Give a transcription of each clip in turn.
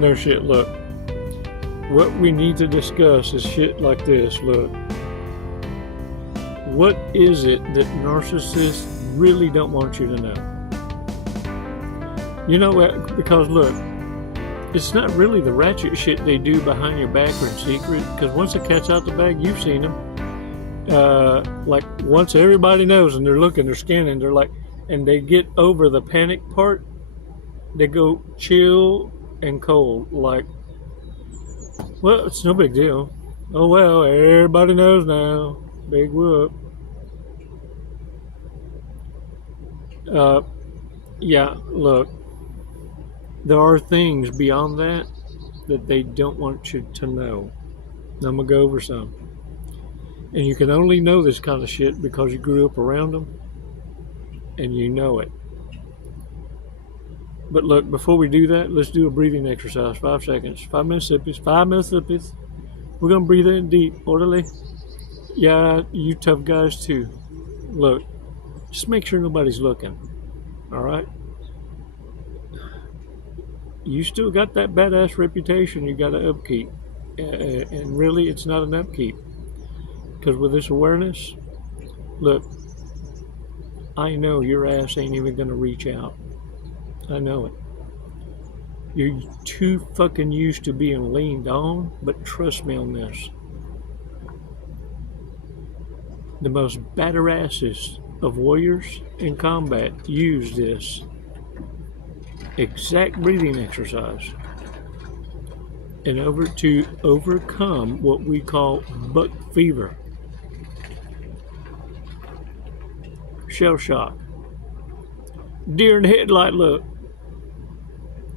No shit, look. What we need to discuss is shit like this, look. What is it that narcissists really don't want you to know? You know what? Because look, it's not really the ratchet shit they do behind your back or in secret, because once the cat's out the bag, you've seen them. Like once everybody knows and they're looking, they're scanning, they're like, and they get over the panic part, they go chill and cold, like, well, it's no big deal. Oh well, everybody knows now. Big whoop. Yeah, look, there are things beyond that they don't want you to know. Now I'm gonna go over some. And you can only know this kind of shit because you grew up around them and you know it. But look, before we do that, let's do a breathing exercise. 5 seconds. 5 Mississippi's. 5 Mississippi's. We're going to breathe in deep, orderly. Yeah, you tough guys too. Look, just make sure nobody's looking. All right? You still got that badass reputation you got to upkeep. And really, it's not an upkeep. Because with this awareness, look, I know your ass ain't even going to reach out. I know it. You're too fucking used to being leaned on, but trust me on this. The most badasses of warriors in combat use this exact breathing exercise in order to overcome what we call buck fever, shell shock, deer in the headlight look,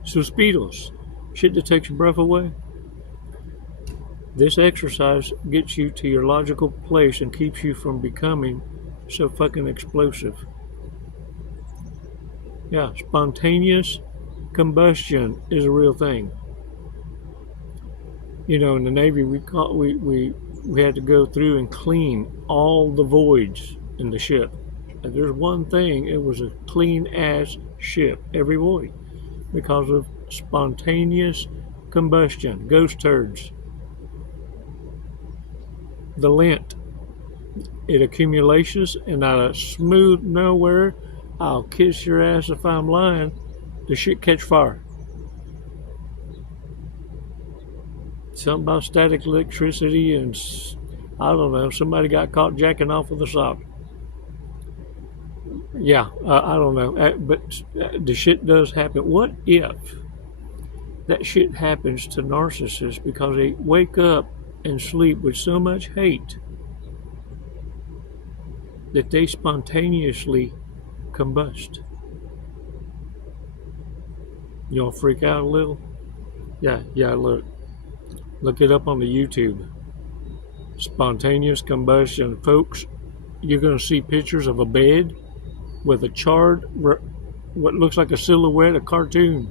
suspidos, shit that takes your breath away. This exercise gets you to your logical place and keeps you from becoming so fucking explosive. Yeah, spontaneous combustion is a real thing. You know, in the Navy, we had to go through and clean all the voids in the ship. And there's one thing, it was a clean ass ship, every void, because of spontaneous combustion, ghost turds. The lint, it accumulates, and out of smooth nowhere, I'll kiss your ass if I'm lying, the shit catch fire. Something about static electricity, and I don't know, somebody got caught jacking off with a sock. Yeah, I don't know, but the shit does happen. What if that shit happens to narcissists because they wake up and sleep with so much hate that they spontaneously combust? Y'all freak out a little? Yeah, look it up on the YouTube. Spontaneous combustion. Folks, you're going to see pictures of a bed with a charred, what looks like a silhouette, a cartoon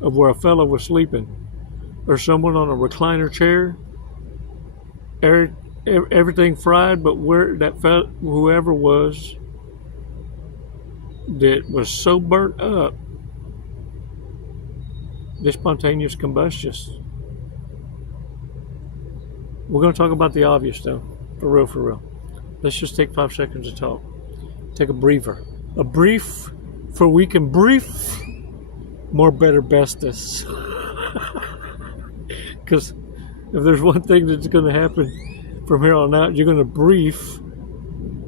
of where a fellow was sleeping, or someone on a recliner chair, everything fried, but where that whoever was that was so burnt up, the spontaneous combustion. We're going to talk about the obvious though, for real. Let's just take 5 seconds to talk. Take a breather. A brief, for we can brief more, better, bestest. Because if there's one thing that's going to happen from here on out, you're going to brief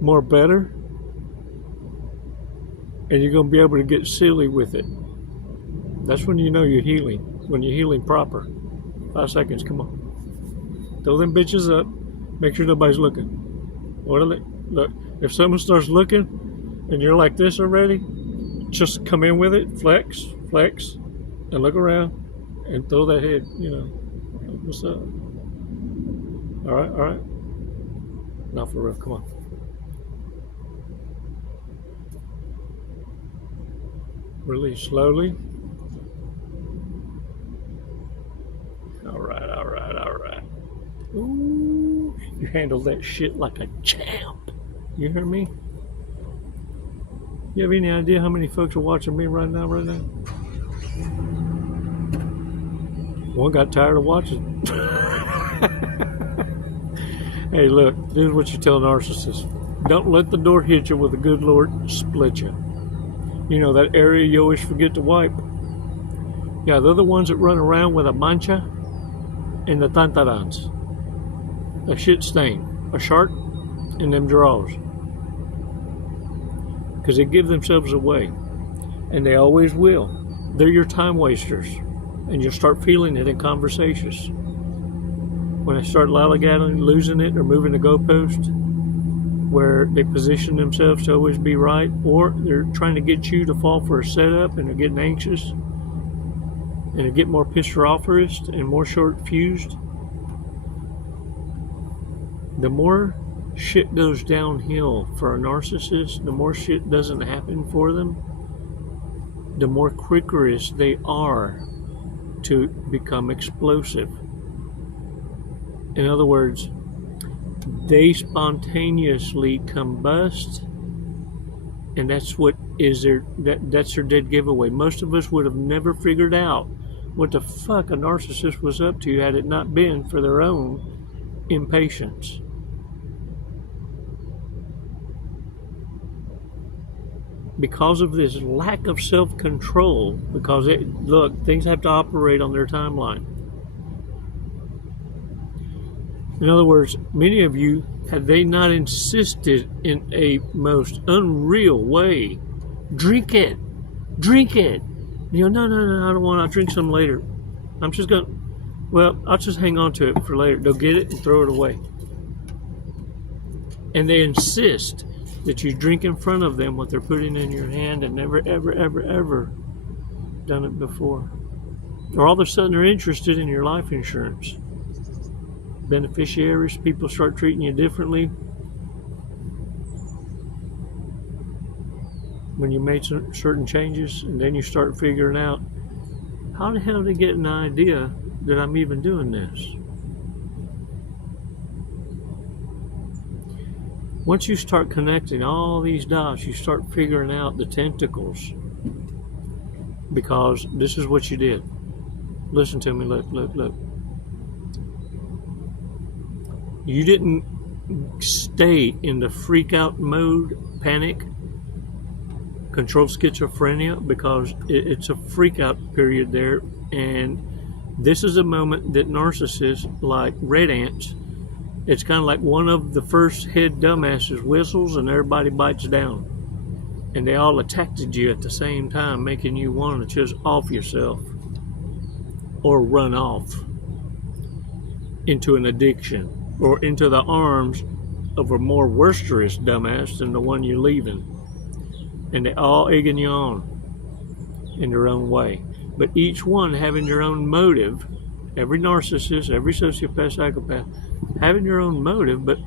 more, better, and you're going to be able to get silly with it. That's when you know you're healing, when you're healing proper. 5 seconds, come on. Throw them bitches up. Make sure nobody's looking. Orderly. Look, if someone starts looking, and you're like this already, just come in with it, flex, and look around, and throw that head, you know, what's up? All right. Now for real, come on. Release slowly. All right. Ooh, you handled that shit like a champ. You hear me? You have any idea how many folks are watching me right now? One got tired of watching. Hey, look, this is what you tell narcissists. Don't let the door hit you with the good Lord split you. You know, that area you always forget to wipe. Yeah, they're the ones that run around with a mancha and the tantarans. A shit stain, a shark, and them draws. Because they give themselves away. And they always will. They're your time wasters. And you'll start feeling it in conversations. When they start lollygagging, losing it, or moving the goalpost, where they position themselves to always be right, or they're trying to get you to fall for a setup and they're getting anxious and they get more pissed and more short-fused. The more shit goes downhill for a narcissist, the more shit doesn't happen for them, the more quickerish they are to become explosive. In other words, they spontaneously combust, and that's what is that's their dead giveaway. Most of us would have never figured out what the fuck a narcissist was up to had it not been for their own impatience. Because of this lack of self-control, because look, things have to operate on their timeline. In other words, many of you, had they not insisted in a most unreal way, drink it. You know, no, I don't want, I'll drink some later. I'm just going to, well, I'll just hang on to it for later. They'll get it and throw it away. And they insist that you drink in front of them what they're putting in your hand and never, ever done it before. Or all of a sudden they're interested in your life insurance. Beneficiaries, people start treating you differently when you made certain changes, and then you start figuring out, how the hell did they get an idea that I'm even doing this? Once you start connecting all these dots, you start figuring out the tentacles, because this is what you did. Listen to me, look. You didn't stay in the freak out mode, panic, controlled schizophrenia, because it's a freak out period there. And this is a moment that narcissists, like red ants, it's kind of like one of the first head dumbasses whistles and everybody bites down. And they all attacked you at the same time, making you want to just off yourself or run off into an addiction, or into the arms of a more worsterous dumbass than the one you're leaving. And they all egging you on in their own way. But each one having their own motive, every narcissist, every sociopath, psychopath, having their own motive, but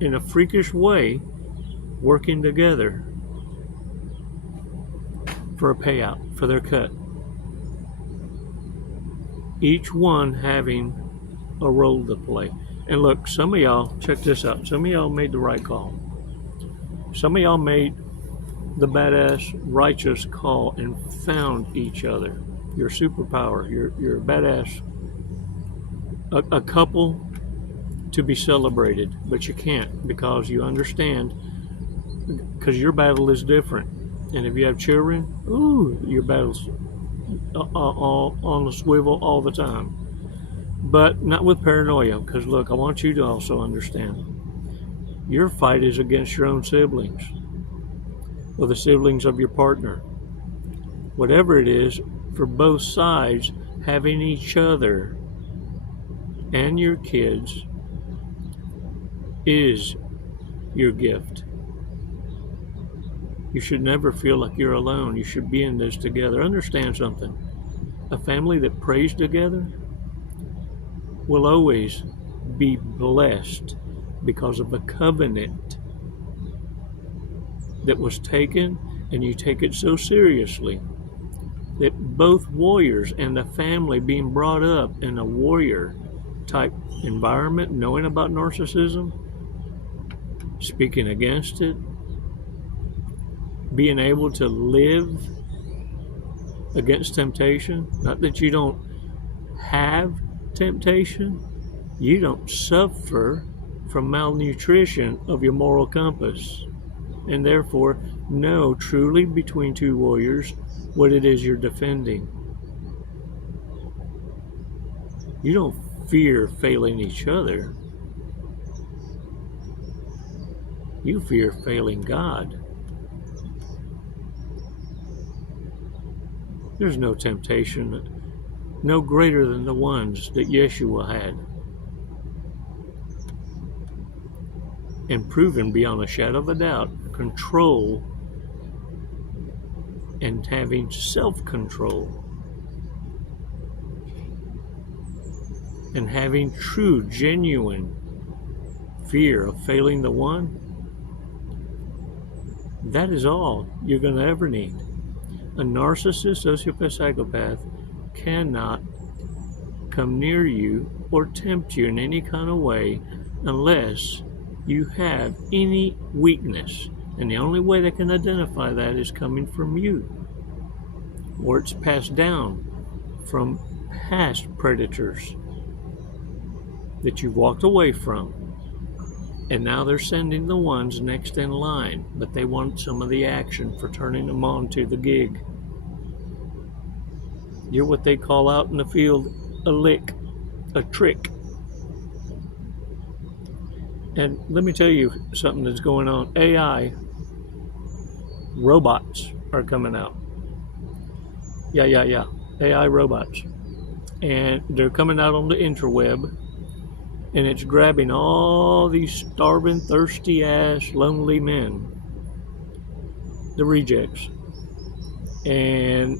in a freakish way, working together for a payout, for their cut. Each one having a role to play. And look, some of y'all, check this out, some of y'all made the right call. Some of y'all made the badass, righteous call and found each other. Your superpower, you're a badass. A couple to be celebrated, but you can't, because you understand, because your battle is different. And if you have children, ooh, your battle's all on the swivel all the time. But not with paranoia, because look, I want you to also understand, your fight is against your own siblings, or the siblings of your partner. Whatever it is, for both sides, having each other and your kids is your gift. You should never feel like you're alone. You should be in this together. Understand something. A family that prays together will always be blessed because of a covenant that was taken, and you take it so seriously that both warriors and the family being brought up in a warrior type environment, knowing about narcissism, speaking against it, being able to live against temptation. Not that you don't have temptation, you don't suffer from malnutrition of your moral compass, and therefore know truly between two warriors what it is you're defending. You don't fear failing each other. You fear failing God. There's no temptation, no greater than the ones that Yeshua had, and proven beyond a shadow of a doubt, control and having self-control and having true, genuine fear of failing the one. That is all you're going to ever need. A narcissist, sociopath, psychopath cannot come near you or tempt you in any kind of way unless you have any weakness. And the only way they can identify that is coming from you, or it's passed down from past predators that you've walked away from. And now they're sending the ones next in line, but they want some of the action for turning them on to the gig. You're what they call out in the field a lick, a trick. And let me tell you something that's going on. AI robots are coming out. Yeah. AI robots. And they're coming out on the interweb. And it's grabbing all these starving, thirsty ass, lonely men, the rejects. And,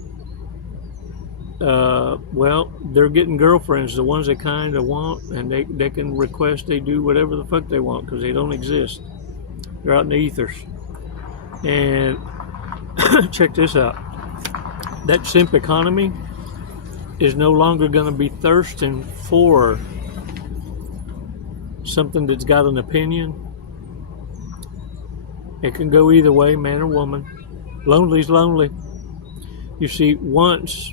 well, they're getting girlfriends, the ones they kind of want, and they can request they do whatever the fuck they want because they don't exist. They're out in the ethers. And check this out. That simp economy is no longer going to be thirsting for something that's got an opinion. It can go either way, man or woman. Lonely's lonely. You see, once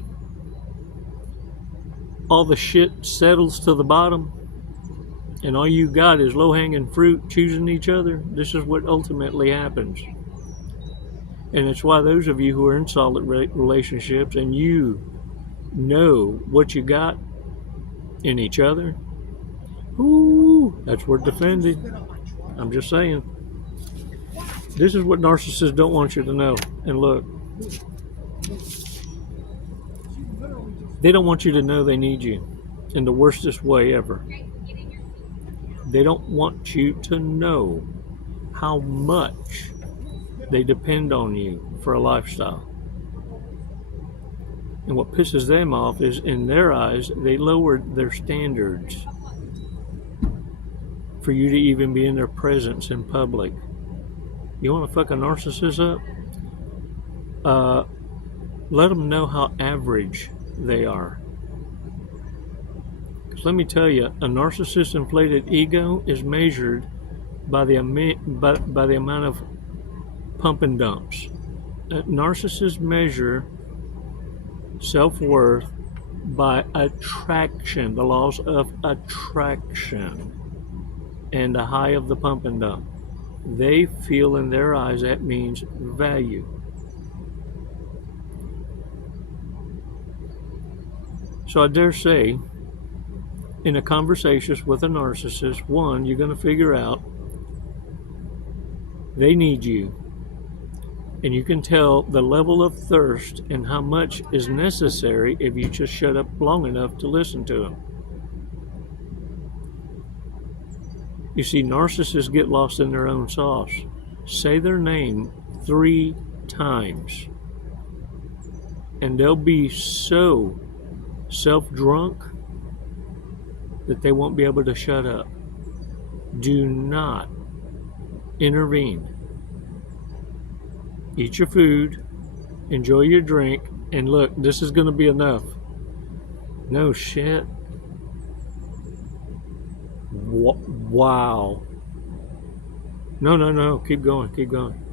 all the shit settles to the bottom and all you got is low-hanging fruit choosing each other, this is what ultimately happens. And it's why those of you who are in solid relationships and you know what you got in each other, ooh, that's worth defending. I'm just saying. This is what narcissists don't want you to know. And look, they don't want you to know they need you in the worstest way ever. They don't want you to know how much they depend on you for a lifestyle. And what pisses them off is, in their eyes, they lowered their standards for you to even be in their presence in public. You want to fuck a narcissist up? Let them know how average they are. Because let me tell you, a narcissist's inflated ego is measured by the amount of pump and dumps. Narcissists measure self-worth by attraction, the laws of attraction, and the high of the pump and dump. They feel in their eyes that means value. So I dare say, in a conversation with a narcissist, one, you're going to figure out they need you. And you can tell the level of thirst and how much is necessary if you just shut up long enough to listen to them. You see, narcissists get lost in their own sauce. Say their name 3 times, and they'll be so self-drunk that they won't be able to shut up. Do not intervene. Eat your food, enjoy your drink, and look, this is going to be enough. No shit. Wow. No. Keep going.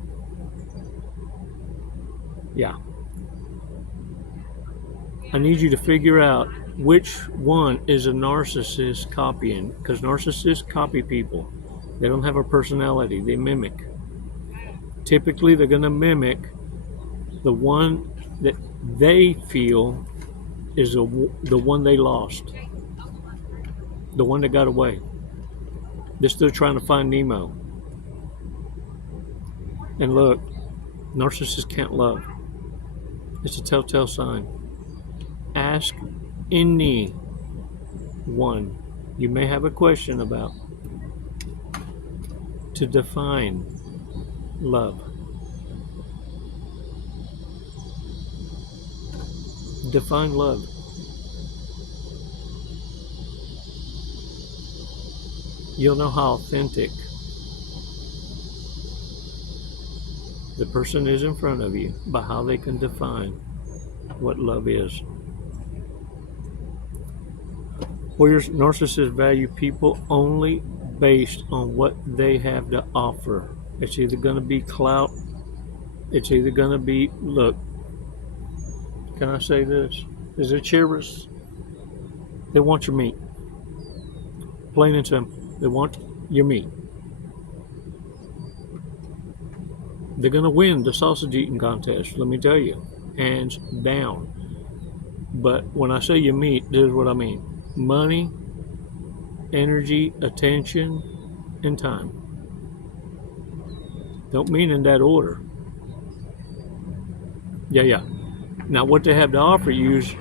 Yeah. I need you to figure out which one is a narcissist copying? Because narcissists copy people. They don't have a personality. They mimic. Typically, they're going to mimic the one that they feel is the one they lost, the one that got away. They're still trying to find Nemo. And look, narcissists can't love. It's a telltale sign. Ask anyone you may have a question about to define love. Define love. You'll know how authentic the person is in front of you by how they can define what love is. Warriors, narcissists value people only based on what they have to offer. It's either going to be clout. It's either going to be, look, can I say this? Is it chivalrous? They want your meat. Plain and simple. They want your meat. They're going to win the sausage eating contest, let me tell you. Hands down. But when I say your meat, this is what I mean. Money, energy, attention, and time. Don't mean in that order. Yeah. Now what they have to offer you is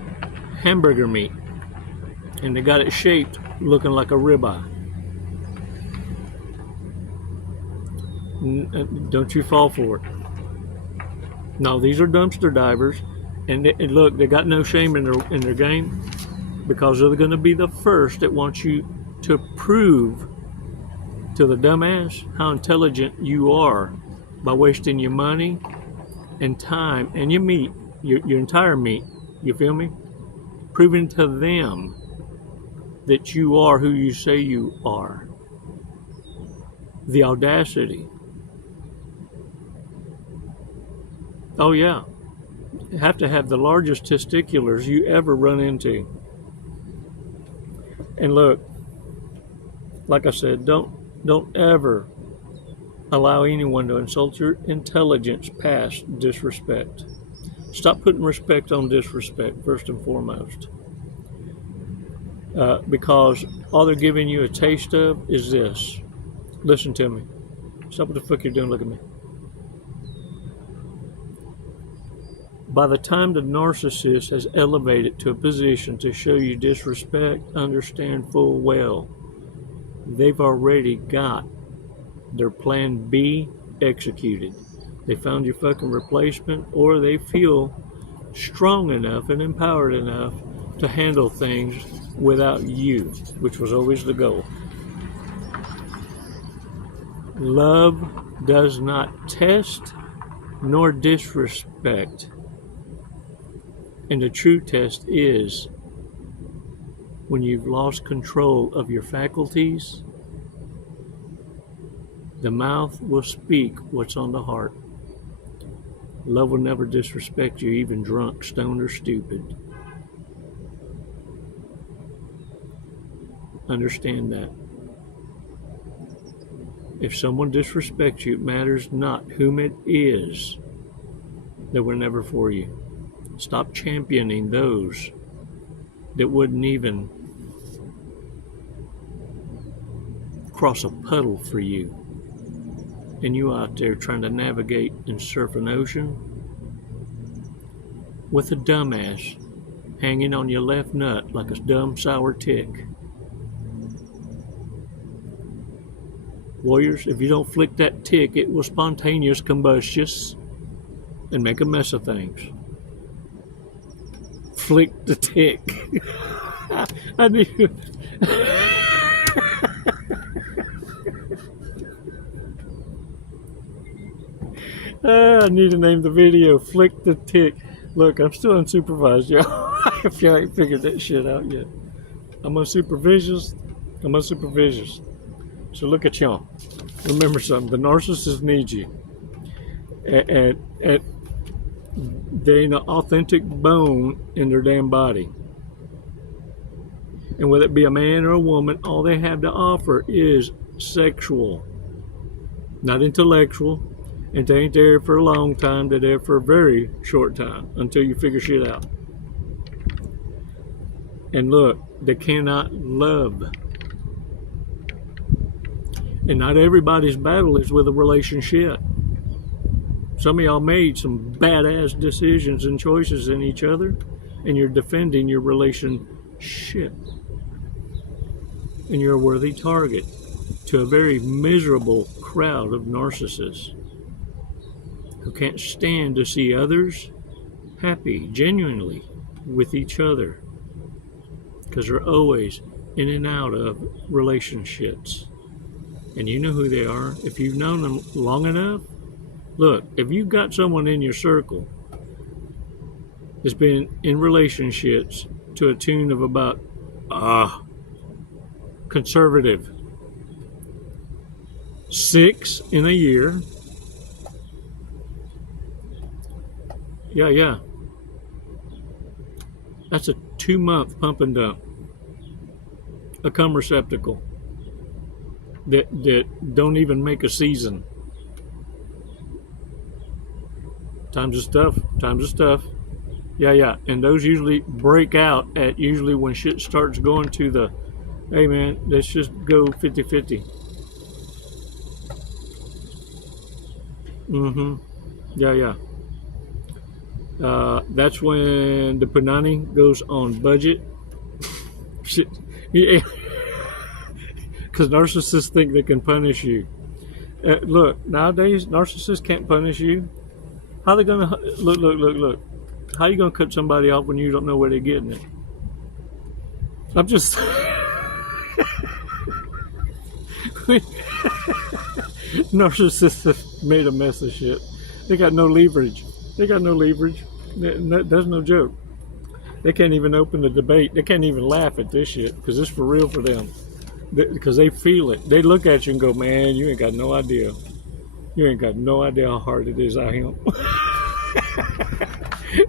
hamburger meat. And they got it shaped looking like a ribeye. Don't you fall for it. No, these are dumpster divers. And look, they got no shame in their game, because they're going to be the first that wants you to prove to the dumbass how intelligent you are by wasting your money and time and your meat, your entire meat, you feel me? Proving to them that you are who you say you are. The audacity. Oh yeah. You have to have the largest testiculars you ever run into. And look, like I said, don't ever allow anyone to insult your intelligence past disrespect. Stop putting respect on disrespect, first and foremost. Because all they're giving you a taste of is this. Listen to me. Stop what the fuck you're doing, look at me. By the time the narcissist has elevated to a position to show you disrespect, understand full well, they've already got their plan B executed. They found your fucking replacement, or they feel strong enough and empowered enough to handle things without you, which was always the goal. Love does not test nor disrespect. And the true test is when you've lost control of your faculties, the mouth will speak what's on the heart. Love will never disrespect you, even drunk, stoned, or stupid. Understand that. If someone disrespects you, it matters not whom it is. They were never for you. Stop championing those that wouldn't even cross a puddle for you. And you out there trying to navigate and surf an ocean with a dumbass hanging on your left nut like a dumb sour tick. Warriors, if you don't flick that tick, it will spontaneous combustion and make a mess of things. Flick the tick. I need I need to name the video Flick the Tick. Look, I'm still unsupervised, y'all. If y'all ain't figured that shit out yet. I'm unsupervised. So look at y'all. Remember something. The narcissist needs you. They ain't an authentic bone in their damn body. And whether it be a man or a woman, all they have to offer is sexual, not intellectual. And they ain't there for a long time, they're there for a very short time until you figure shit out. And look, they cannot love. And not everybody's battle is with a relationship. Some of y'all made some badass decisions and choices in each other, and you're defending your relationship. And you're a worthy target to a very miserable crowd of narcissists who can't stand to see others happy, genuinely, with each other, because they're always in and out of relationships. And you know who they are. If you've known them long enough, look, if you've got someone in your circle that's been in relationships to a tune of about, conservative, 6 in a year. Yeah. That's a 2-month pump and dump. A cum receptacle that don't even make a season. Times of stuff. Yeah. And those usually break out at usually when shit starts going to the, hey man, let's just go 50-50. Yeah. That's when the punani goes on budget. Shit. Yeah. Because narcissists think they can punish you. Look, nowadays, narcissists can't punish you. How they gonna, look. How you gonna cut somebody off when you don't know where they're getting it? I'm just... Narcissists have made a mess of shit. They got no leverage. That's no joke. They can't even open the debate. They can't even laugh at this shit because it's for real for them. Because they feel it. They look at you and go, man, you ain't got no idea. You ain't got no idea how hard it is out here.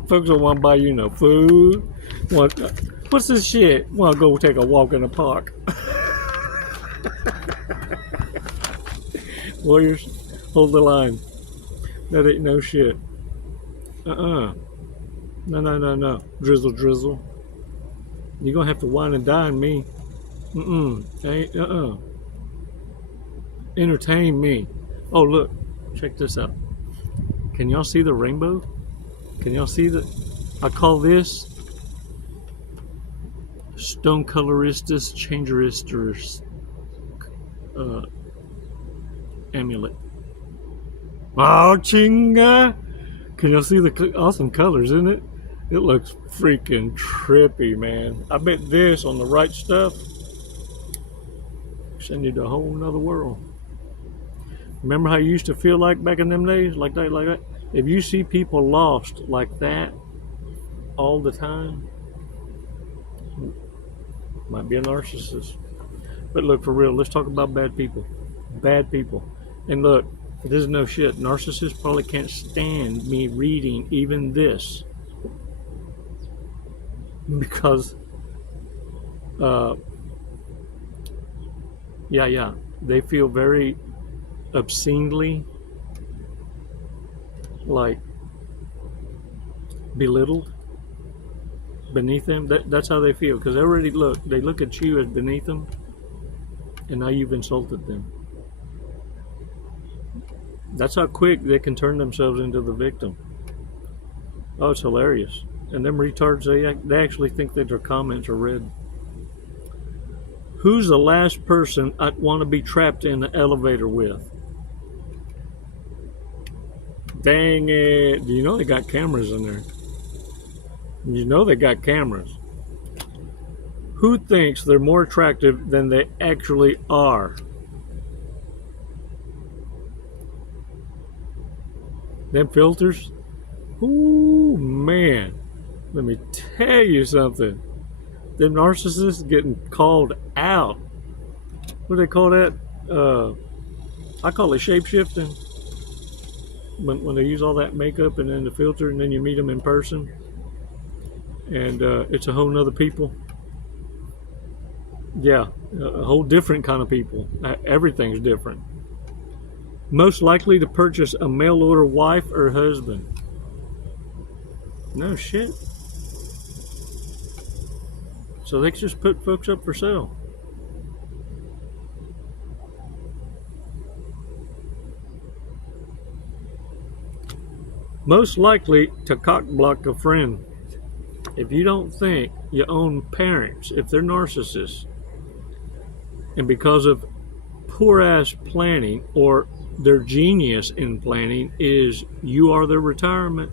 Folks don't want to buy you no food. What's this shit? Want to go take a walk in the park. Warriors, hold the line. That ain't no shit. No. Drizzle. You're gonna have to wine and dine me. Entertain me. Oh, look. Check this out. Can y'all see the rainbow? Can y'all see the... I call this Stone Coloristus Changeristus amulet. Oh, chinga! Can y'all see the awesome colors in it? It looks freaking trippy, man. I bet this on the right stuff send you to a whole nother world. Remember how you used to feel like back in them days? Like that? If you see people lost like that all the time, might be a narcissist. But look, for real, let's talk about bad people. And look, this is no shit. Narcissists probably can't stand me reading even this. Because, they feel very obscenely, like, belittled, beneath them. That's how they feel. Because they look at you as beneath them, and now you've insulted them. That's how quick they can turn themselves into the victim. Oh, it's hilarious. And them retards, they actually think that their comments are read. Who's the last person I'd want to be trapped in the elevator with? Dang it. Do you know they got cameras in there? You know they got cameras. Who thinks they're more attractive than they actually are? Them filters? Ooh, man. Let me tell you something. Them narcissists getting called out. What do they call that? I call it shape-shifting. When they use all that makeup and then the filter and then you meet them in person. And it's a whole nother people. Yeah, a whole different kind of people. Everything's different. Most likely to purchase a mail order wife or husband. No shit. So they just put folks up for sale. Most likely to cock block a friend. If you don't think your own parents, if they're narcissists, and because of poor ass planning or their genius in planning is you are their retirement,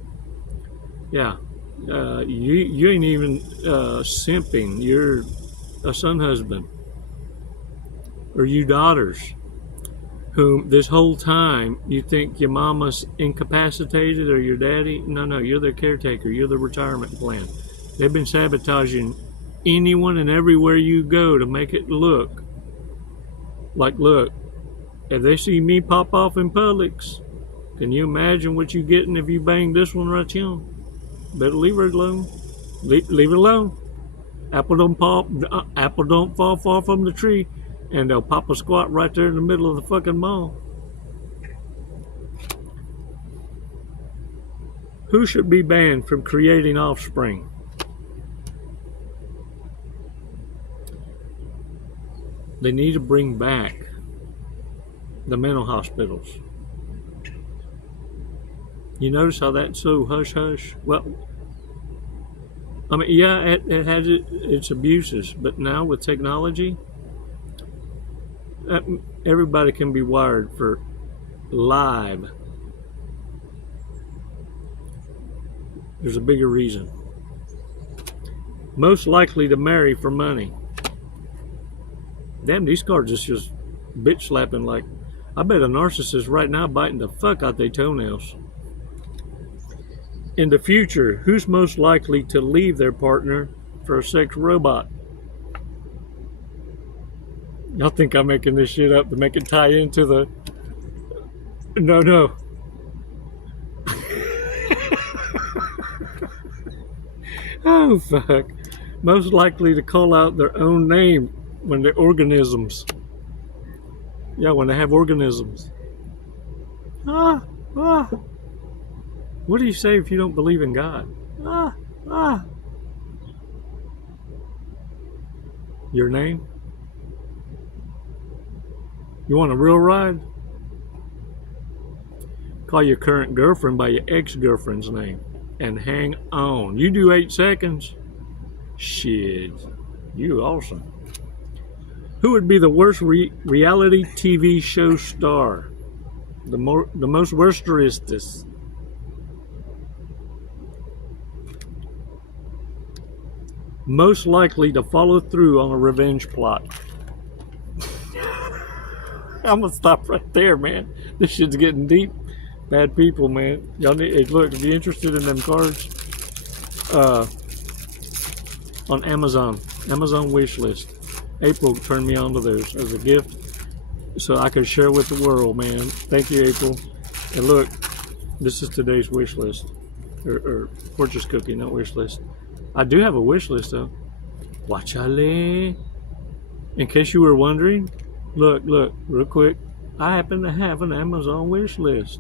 yeah, you ain't even simping. You're a son husband, or you daughters, whom this whole time you think your mama's incapacitated or your daddy. No, you're their caretaker. You're the retirement plan. They've been sabotaging anyone and everywhere you go to make it look like, look, if they see me pop off in Publix, can you imagine what you getting if you bang this one right here? Better leave her alone. Leave it alone. Apple don't fall far from the tree, and they'll pop a squat right there in the middle of the fucking mall. Who should be banned from creating offspring? They need to bring back the mental hospitals. You notice how that's so hush-hush? Well, I mean, yeah, it has its abuses, but now with technology, everybody can be wired for live. There's a bigger reason. Most likely to marry for money. Damn, these cards is just bitch slapping like, I bet a narcissist right now biting the fuck out their toenails. In the future, who's most likely to leave their partner for a sex robot? Y'all think I'm making this shit up to make it tie into the... No. Oh, fuck. Most likely to call out their own name when they're organisms. Yeah, when they have organisms. What do you say if you don't believe in God? Your name? You want a real ride? Call your current girlfriend by your ex-girlfriend's name and hang on. You do 8 seconds. Shit, you awesome. Who would be the worst reality TV show star? The most worsteristest. Most likely to follow through on a revenge plot. I'm gonna stop right there, man. This shit's getting deep. Bad people, man. Y'all need, hey, look, if you're interested in them cards, on Amazon wish list. April turned me on to those as a gift so I could share with the world, man. Thank you, April. And look, this is today's wish list, or purchase cookie, not wish list. I do have a wish list though. Wachale. In case you were wondering, look, real quick. I happen to have an Amazon wish list.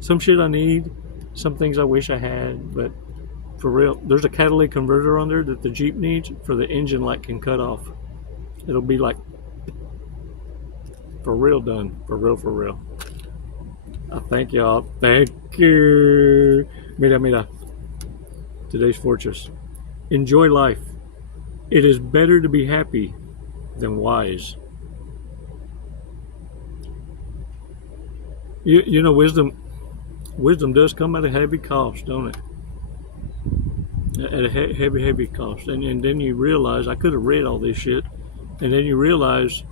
Some shit I need, some things I wish I had, but for real, there's a catalytic converter on there that the Jeep needs for the engine light can cut off. It'll be like, for real done, for real. I thank y'all. Thank you. Mira. Today's fortress. Enjoy life. It is better to be happy than wise. You know, wisdom does come at a heavy cost, don't it? At a heavy cost. And then you realize, I could have read all this shit, and then you realize,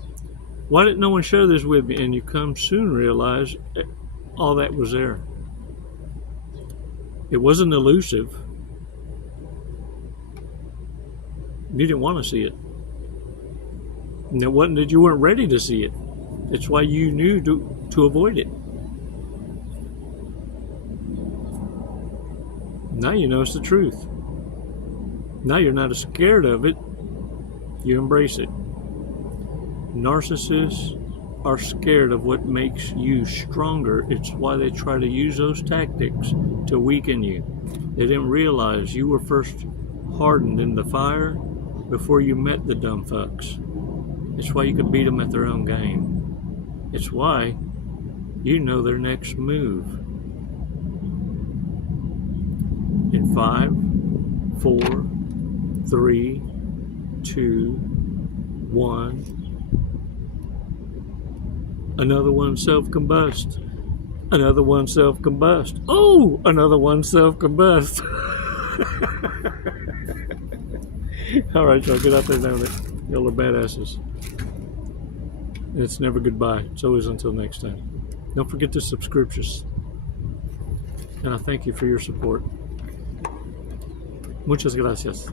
why didn't no one share this with me? And you come soon realize all that was there. It wasn't elusive. You didn't want to see it. And it wasn't that you weren't ready to see it. It's why you knew to avoid it. Now you know it's the truth. Now you're not scared of it. You embrace it. Narcissists are scared of what makes you stronger. It's why they try to use those tactics to weaken you. They didn't realize you were first hardened in the fire before you met the dumb fucks. It's why you could beat them at their own game. It's why you know their next move. In 5, 4, 3, 2, 1. Another one self-combust. Another one self-combust. Oh, another one self-combust. All right, y'all, get out there now. Y'all are badasses. And it's never goodbye. It's always until next time. Don't forget to subscribe. And I thank you for your support. Muchas gracias.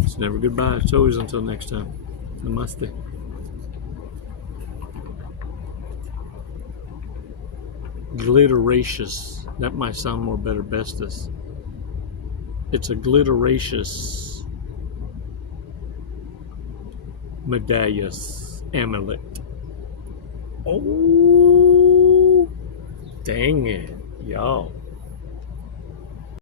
It's never goodbye. It's always until next time. Namaste. Glitteraceous. That might sound more better, bestest. It's a glitteraceous medallious amulet. Oh, dang it, y'all.